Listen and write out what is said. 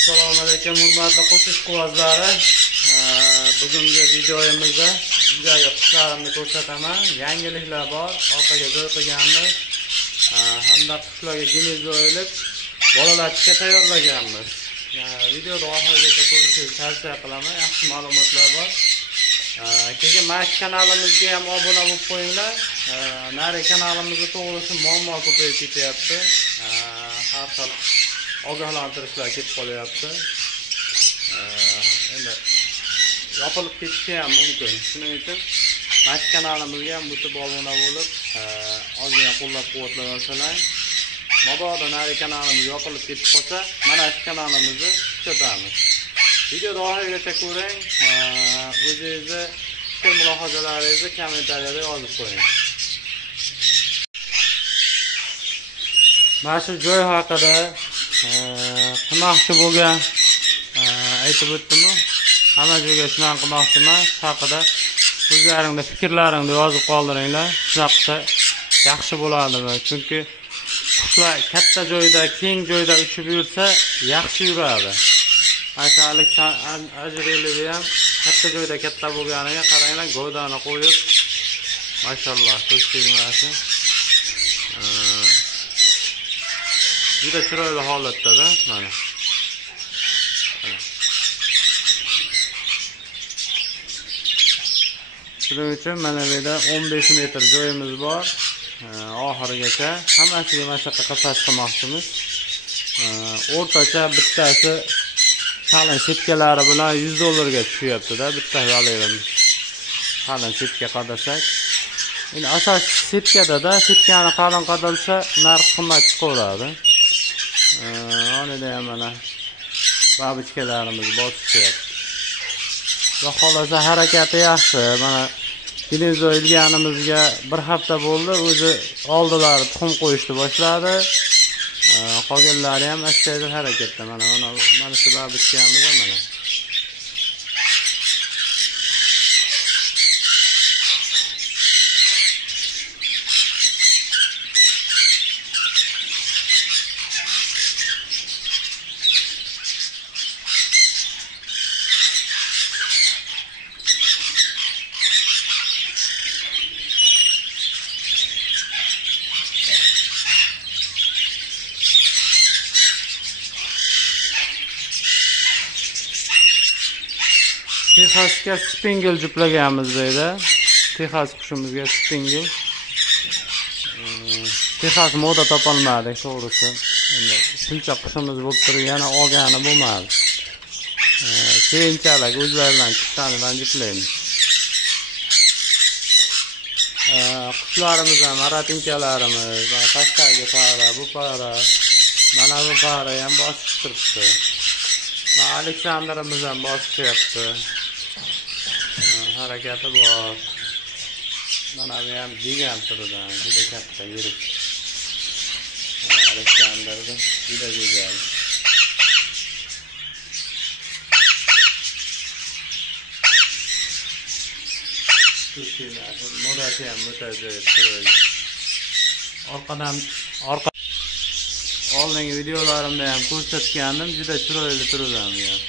Assalomu alaykum hurmatli qo'shiq quvozlari. Bugungi videomizda sizlarga qushlarimni ko'rsataman. Yangiliklar bor. Orqaga joy qilganmiz. Hamda qushlarga gimizga o'yilib bolalarga tayyorlaganmiz. Videoda oxirigacha ko'rishingizni tavsiya qilaman. Yaxshi ma'lumotlar bor. Keyin mana kanalimizga ham obuna bo'lib qo'yinglar. Nari kanalimizda to'g'risi muammo ko'payib ketyapti. Har xil ogohlantirishlar kelib qolyapti. Endi yopilib ketishi ham mumkin. Shuning uchun mana kanalimizga ham butib obuna bo'lib, ozgina qo'llab-quvvatlasanlar. Mabodo nari kanalimiz yopilib ketib qolsa, mana shu kanalimizni kuzatamiz. Videoni oxirigacha ko'ring. O'zingizni fikr mulohazalaringizni kommentariyada yozib qo'ying. Mana shu joy haqida qilmoqchi bo'lgan aytib o'tdim-ku. Hamma joyga shunaqa qilmoqchiman. Haqida o'zlaringizning fikrlaringni yozib qoldiringlar. Shunaqa qilsa yaxshi bo'ladimi? Chunki qushlar katta joyda, keng joyda uchib yursa, yaxshi yuradi. Aytalik ajrilibi ham katta joyda katta bo'lganiga qaranglar, go'dani qo'yib, mashalloh, ko'z tegmasi. Juda chiroyli holatda-da, mana. Shuning uchun mana bu yerda 15 metr joyimiz bor. Oxirigacha hammasiga mashaqqat qilib qilmoqchimiz. O'rtacha bittasi qalin setkalari bilan $100 ga tushyapti-da, bitta valerimiz. Qalin setka qadasak. Endi asosiy setkada-da, setkani qalin qadalsa, narx qimmat chiqaveradi. Onida ham mana babichkalarimiz bosishyapti. Xudo xolasa harakati yaxshi. Mana Gimizga ilganimizga bir hafta bo'ldi, o'zi oldilari tuxum qo'yishni boshladi. Qolganlari ham astoydil harakatda. Mana shu babichkamiz mana. Texasga spingel juplaganmiz deydi. Texas qushimizga spingel. Texas moda topolmadik, to'g'risi. Endi shuncha qushimiz bo'lib turib, yana olgani bo'lmadi. Keyinchalik o'zlaridan chiqqanidan juplaymiz. Qushlarimiz ham, maratinkalarimiz, mana pastdagi para, bu para, mana bu para ham bosib turibdi. Mana Aleksandrimiz ham bosishyapti. Harakati bor. Mana bu ham gigant turidan, juda katta yirik. Aleksandrda juda go'zal. Modasi ham mutajoyib chiroyli. Orqa oldingi videolarimda ham ko'rsatgandim, juda chiroyli turidan bu ham.